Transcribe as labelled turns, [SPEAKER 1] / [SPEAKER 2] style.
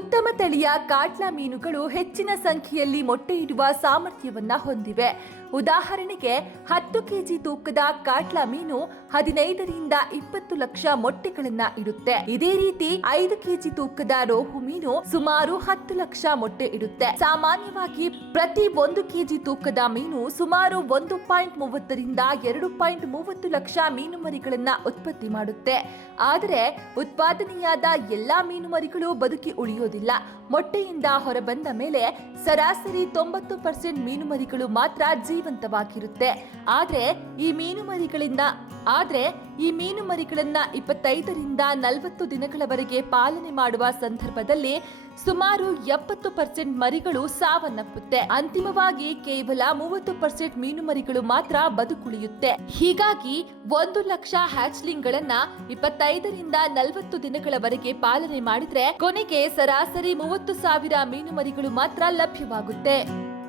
[SPEAKER 1] ಉತ್ತಮ ತಳಿಯ ಕಾಟ್ಲಾ ಮೀನುಗಳು ಹೆಚ್ಚಿನ ಸಂಖ್ಯೆಯಲ್ಲಿ ಮೊಟ್ಟೆ ಇಡುವ ಸಾಮರ್ಥ್ಯವನ್ನ ಹೊಂದಿವೆ. ಉದಾಹರಣೆಗೆ, ಹತ್ತು ಕೆಜಿ ತೂಕದ ಕಾಟ್ಲಾ ಮೀನು ಹದಿನೈದರಿಂದ ಇಪ್ಪತ್ತು ಲಕ್ಷ ಮೊಟ್ಟೆಗಳನ್ನ ಇಡುತ್ತೆ. ಇದೇ ರೀತಿ ಐದು ಕೆಜಿ ತೂಕದ ರೋಹು ಮೀನು ಸುಮಾರು ಹತ್ತು ಲಕ್ಷ ಮೊಟ್ಟೆ ಇಡುತ್ತೆ. ಸಾಮಾನ್ಯವಾಗಿ ಪ್ರತಿ ಒಂದು ಕೆಜಿ ತೂಕದ ಮೀನು ಸುಮಾರು ಒಂದು ಪಾಯಿಂಟ್ ಮೂವತ್ತರಿಂದ ಎರಡು ಪಾಯಿಂಟ್ ಮೂವತ್ತು ಲಕ್ಷ ಮೀನು ಮರಿಗಳನ್ನ ಉತ್ಪತ್ತಿ ಮಾಡುತ್ತೆ. ಆದರೆ, ಉತ್ಪಾದನೆಯಾದ ಎಲ್ಲಾ ಮೀನು ಮರಿಗಳು ಬದುಕಿ ಉಳಿಯೋದಿಲ್ಲ ಮೊಟ್ಟೆಯಿಂದ ಹೊರಬಂದ ಮೇಲೆ ಸರಾಸರಿ ತೊಂಬತ್ತು ಪರ್ಸೆಂಟ್ ಮೀನು ಮರಿಗಳು ಮಾತ್ರ ಜೀವಂತವಾಗಿರುತ್ತೆ. ಆದರೆ ಈ ಮೀನು ಮರಿಗಳಿಂದ ಆದ್ರೆ ಈ ಮೀನು ಮರಿಗಳನ್ನ ಇಪ್ಪತ್ತೈದರಿಂದ ನಲವತ್ತು ದಿನಗಳವರೆಗೆ ಪಾಲನೆ ಮಾಡುವ ಸಂದರ್ಭದಲ್ಲಿ ಸುಮಾರು ಎಪ್ಪತ್ತು ಪರ್ಸೆಂಟ್ ಮರಿಗಳು ಸಾವನ್ನಪ್ಪುತ್ತೆ. ಅಂತಿಮವಾಗಿ ಕೇವಲ ಮೂವತ್ತು ಪರ್ಸೆಂಟ್ ಮೀನು ಮರಿಗಳು ಮಾತ್ರ ಬದುಕುಳಿಯುತ್ತೆ. ಹೀಗಾಗಿ ಒಂದು ಲಕ್ಷ ಹ್ಯಾಚ್ಲಿಂಗ್ಗಳನ್ನ ಇಪ್ಪತ್ತೈದರಿಂದ ನಲವತ್ತು ದಿನಗಳವರೆಗೆ ಪಾಲನೆ ಮಾಡಿದ್ರೆ ಕೊನೆಗೆ ಸರಾಸರಿ ಮೂವತ್ತು ಸಾವಿರ ಮೀನು ಮರಿಗಳು ಮಾತ್ರ ಲಭ್ಯವಾಗುತ್ತೆ.